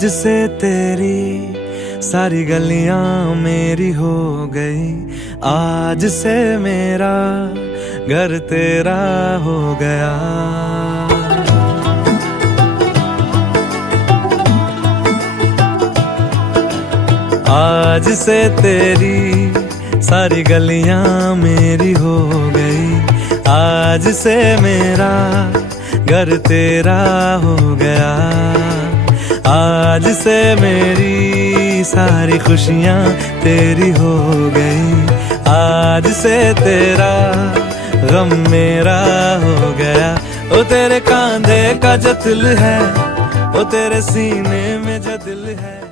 आज से तेरी सारी गलियां मेरी हो गई, आज से मेरा घर तेरा हो गया। आज से तेरी सारी गलियां मेरी हो गई, आज से मेरा घर तेरा हो गया। आज से मेरी सारी खुशियां तेरी हो गई, आज से तेरा गम मेरा हो गया। ओ तेरे कांधे का जो दिल है, ओ तेरे सीने में जो दिल है।